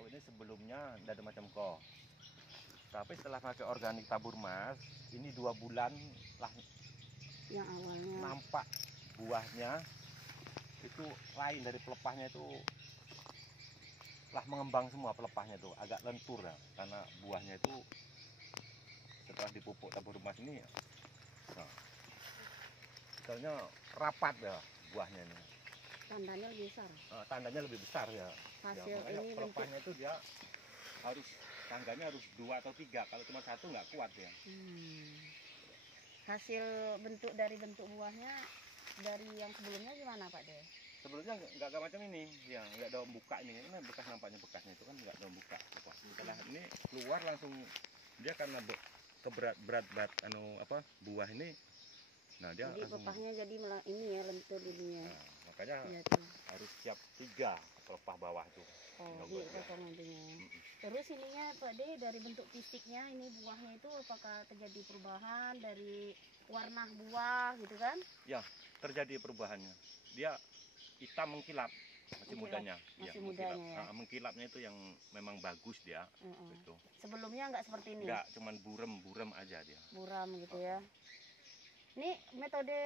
sawit ini sebelumnya tidak ada macam kok. Tapi setelah pakai organik tabur mas, ini 2 bulan lah yang awalnya nampak buahnya itu lain dari pelepahnya itu lah mengembang semua pelepahnya tuh agak lentur ya, karena buahnya itu setelah dipupuk tabur mas ini, nah, misalnya rapat ya buahnya ini. tandanya lebih besar. Tandanya lebih besar ya. Hasil Makanya ini pelepahnya itu dia harus tangganya harus 2 atau 3, kalau cuma 1 nggak kuat ya. Hasil bentuk dari bentuk buahnya dari yang sebelumnya gimana Pak De? Sebelumnya nggak macam ini, ya nggak daun buka ini bekas, nampaknya bekasnya itu kan nggak daun buka. Setelah ini keluar langsung dia karena keberat buah ini, nah dia jadi langsung, pelepahnya jadi ini ya lentur jadinya. nah, makanya ya, harus siap 3 pelepah bawah tuh. Ini potong nantinya. Terus ininya Pak De, dari bentuk fisiknya ini buahnya itu apakah terjadi perubahan dari warna buah gitu kan? Ya, terjadi perubahannya. Dia hitam mengkilap masih mudanya. Masih mudanya. Mengkilapnya itu yang memang bagus dia. Gitu. Sebelumnya nggak seperti ini? Nggak, cuman buram aja dia. Buram gitu ya. Ini metode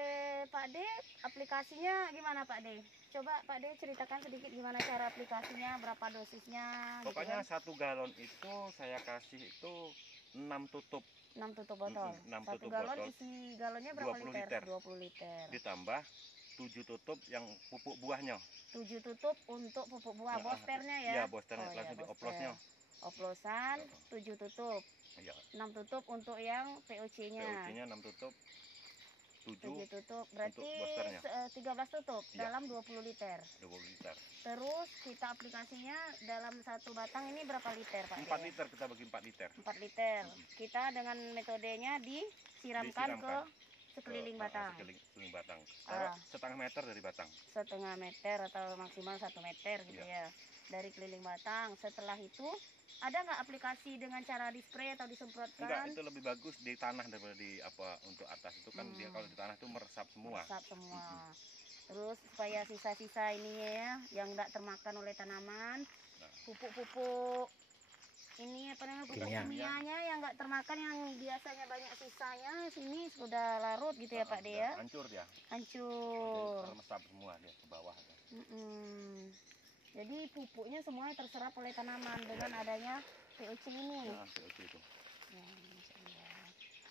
Pak De, aplikasinya gimana Pak De? Coba Pak De ceritakan sedikit gimana cara aplikasinya, berapa dosisnya. Pokoknya gitu kan? 1 galon itu saya kasih itu 6 tutup. 6 tutup botol. 6 1 tutup galon botol. isi galonnya berapa 20 liter? liter? 20 liter. Ditambah 7 tutup yang pupuk buahnya. 7 tutup untuk pupuk buah, bosternya ya? Iya, bosternya langsung boster. dioplosnya. Oplosan 7 tutup. Iya. 6 tutup untuk yang POC-nya. POC-nya 6 tutup. 7 tutup, berarti 13 tutup dalam 20 liter. 20 liter. Terus kita aplikasinya dalam 1 batang ini berapa liter Pak? 4 liter, kita bagi 4 liter. 4 liter. Kita dengan metodenya disiramkan ke sekeliling batang. Sekeliling batang. Taruh setengah meter dari batang. Setengah meter atau maksimal 1 meter gitu ya. Dari keliling batang. Setelah itu ada nggak aplikasi dengan cara di spray atau disemprotkan? Enggak, itu lebih bagus di tanah daripada di untuk atas itu kan dia kalau di tanah itu meresap semua. Terus supaya sisa-sisa ininya ya yang nggak termakan oleh tanaman, pupuk-pupuk ini pupuk kimianya yang nggak termakan, yang biasanya banyak sisanya sini sudah larut gitu ya Pak De ya? Hancur dia. Hancur. Meresap semua dia ke bawah. Jadi pupuknya semuanya terserap oleh tanaman dengan adanya POC ini. Ya, POC itu.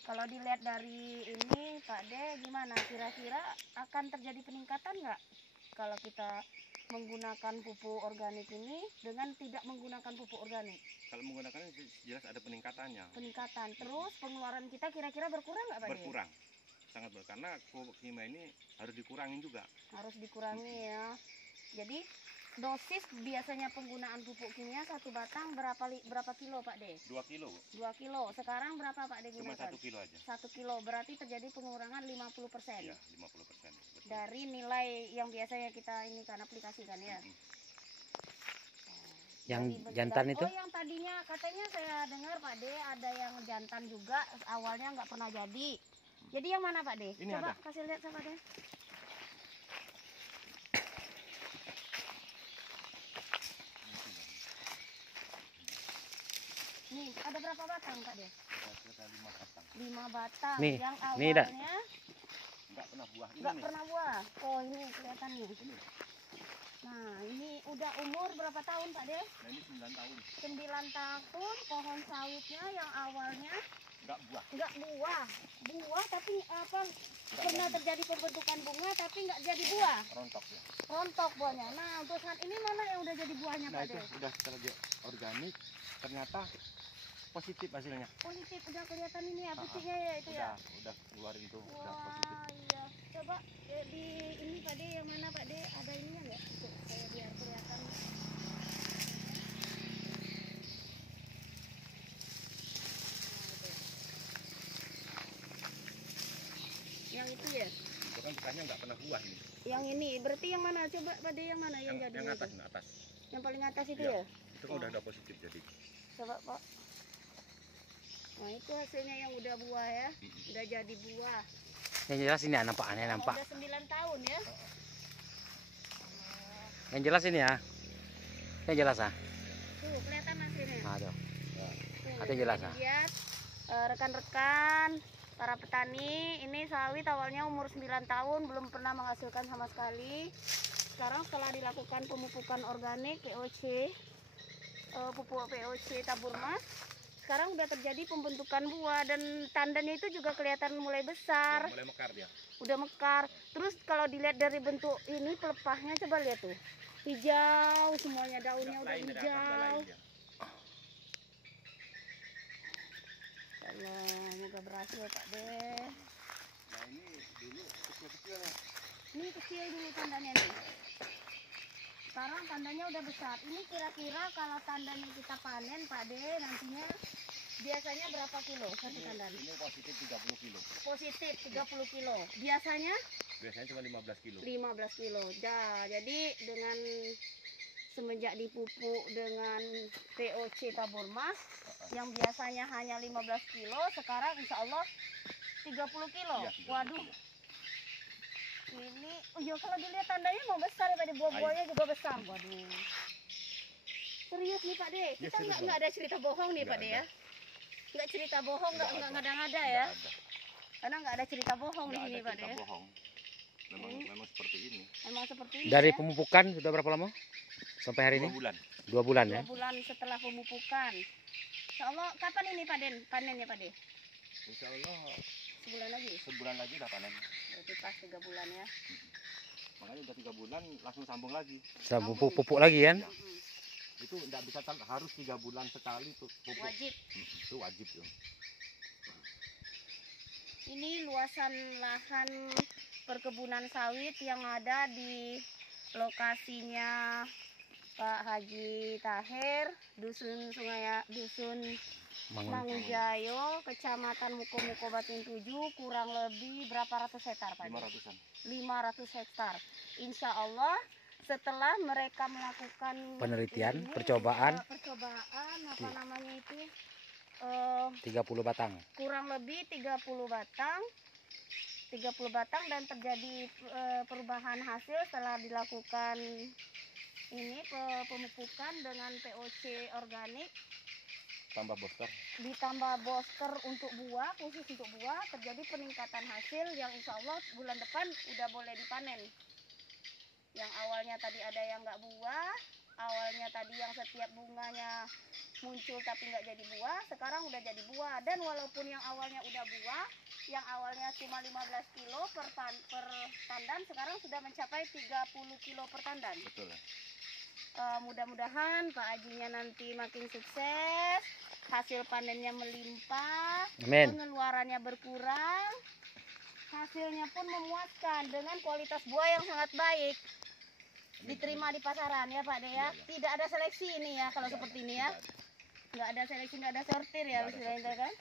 Kalau dilihat dari ini Pak De, gimana? Kira-kira akan terjadi peningkatan nggak kalau kita menggunakan pupuk organik ini dengan tidak menggunakan pupuk organik? Kalau menggunakan jelas ada peningkatannya. Peningkatan. Terus pengeluaran kita kira-kira berkurang nggak Pak De? Berkurang. Sangat berkurang. Karena pupuk kimia ini harus dikurangin juga. Harus dikurangi ya. Jadi dosis biasanya penggunaan pupuk kimia 1 batang berapa kilo Pak De? 2 kilo. 2 kilo. Sekarang berapa Pak De gunakan? Cuma 1 kilo aja. 1 kilo berarti terjadi pengurangan 50%. Iya, 50%. Betul. Dari nilai yang biasanya kita ini kan aplikasikan ya. Yang jantan itu? Oh, yang tadinya katanya saya dengar Pak De ada yang jantan juga, awalnya nggak pernah jadi. Jadi yang mana Pak De? Ini coba ada. kasih lihat sama De. Nih, ada berapa batang Kak De? Ada 5 batang. 5 batang. Nih, yang nih dah. awalnya Enggak pernah buah. Enggak pernah buah. Oh, ini kelihatannya. Nah, ini udah umur berapa tahun Pak De? Nah, ini 9 tahun. 9 tahun pohon sawitnya yang awalnya enggak buah. Enggak buah. Buah tapi apa? Pernah terjadi pembentukan bunga tapi enggak jadi buah. Rontok ya. Rontok buahnya. Nah, untuk saat ini mana yang udah jadi buahnya Nah, Pak itu De? udah setelah organik ternyata positif hasilnya. Positif, udah kelihatan ini ya putihnya ya itu ya. Udah keluarin tuh, Wah, udah positif. iya. Coba di ini Pak De, yang mana Pak De? Ada ininya nggak? Untuk saya biar kelihatan. Yang itu ya? Itu kan bukannya nggak pernah buah ini. Yang ini, berarti yang mana? Coba Pak De, yang mana yang jadi? Yang atas, atas. Yang paling atas itu ya? ya? Itu kan udah positif jadi. Coba Pak. Nah, itu hasilnya yang udah buah ya. Udah jadi buah. Yang jelas ini ya, nampakannya nampak. Udah 9 tahun ya. Yang jelas ini ya. Yang jelas ah. tuh kelihatan hasilnya. Nah, tuh. Tuh, Katanya jelas, jadi ah. lihat rekan-rekan para petani, ini sawit awalnya umur 9 tahun belum pernah menghasilkan sama sekali. Sekarang setelah dilakukan pemupukan organik POC, pupuk POC tabur emas, sekarang udah terjadi pembentukan buah dan tandanya itu juga kelihatan mulai besar, mulai mekar dia. udah mekar. Terus kalau dilihat dari bentuk ini pelepahnya, coba lihat tuh, hijau semuanya, daunnya udah hijau. Allah, semoga berhasil Pak De. Nah ini dulu kecil-kecil ya. Ini kecil dulu tandanya nih. Sekarang tandanya udah besar. Ini kira-kira kalau tandanya kita panen Pak De nantinya biasanya berapa kilo satu tandan? Ini positif 30 kilo. Positif 30 kilo. Biasanya Biasanya cuma 15 kilo. 15 kilo. Jadi dengan semenjak dipupuk dengan POC tabur emas yang biasanya hanya 15 kilo, sekarang insya Allah 30 kilo. Iya, 30 Waduh. kilo. Ini, oh ya kalau dilihat tandanya mau besar ya Pak De, buah-buahnya juga besar. Waduh. Serius nih Pak De, kita serius, nggak ada cerita bohong nih Pak De ya. Nggak cerita bohong, nggak ngada-ngada ya. Karena nggak ada cerita bohong di sini Pak De. Nggak ada cerita bohong. Memang seperti ini. Emang seperti ini Dari ya. pemupukan sudah berapa lama? Sampai hari 2 ini? bulan. 2 bulan ya? 2 bulan setelah pemupukan. Insya Allah kapan ini Pak Den? Panennya Pak De? Insya Allah Sebulan lagi? sebulan lagi udah panen. Berarti pas 3 bulan ya. Makanya udah 3 bulan langsung sambung lagi. Sudah pupuk lagi kan? Itu enggak bisa harus 3 bulan sekali tuh pupuk. Wajib. Itu wajib tuh. Ini luasan lahan perkebunan sawit yang ada di lokasinya Pak Haji Tahir, Dusun Mangunjayo, Kecamatan Muko Batin 7, kurang lebih berapa ratus hektar Pak? 500-an. 500 hektar. Insya Allah setelah mereka melakukan Penelitian, ini, percobaan apa namanya itu 30 batang. kurang lebih 30 batang dan terjadi perubahan hasil setelah dilakukan ini pemupukan dengan POC organik Tambah booster. ditambah booster untuk buah, khusus untuk buah, terjadi peningkatan hasil yang insya Allah bulan depan udah boleh dipanen. Yang awalnya tadi ada yang nggak buah, awalnya tadi yang setiap bunganya muncul tapi nggak jadi buah, sekarang udah jadi buah. Dan walaupun yang awalnya udah buah, yang awalnya cuma 15 kilo per tandan, sekarang sudah mencapai 30 kilo per tandan. Betul ya. Mudah-mudahan Pak Hajinya nanti makin sukses, hasil panennya melimpah, Amin. pengeluarannya berkurang, hasilnya pun memuaskan dengan kualitas buah yang sangat baik, diterima di pasaran ya Pak De ya. Tidak ada seleksi ini ya kalau seperti ini ya, nggak ada seleksi, nggak ada sortir ya istilahnya kan.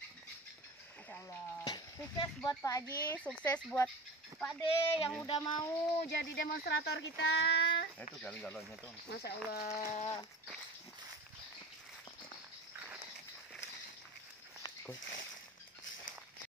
Masya Allah. Sukses buat Pak Haji, sukses buat Pak De yang udah mau jadi demonstrator kita. Nah, itu galon-galonnya tuh. Masya Allah.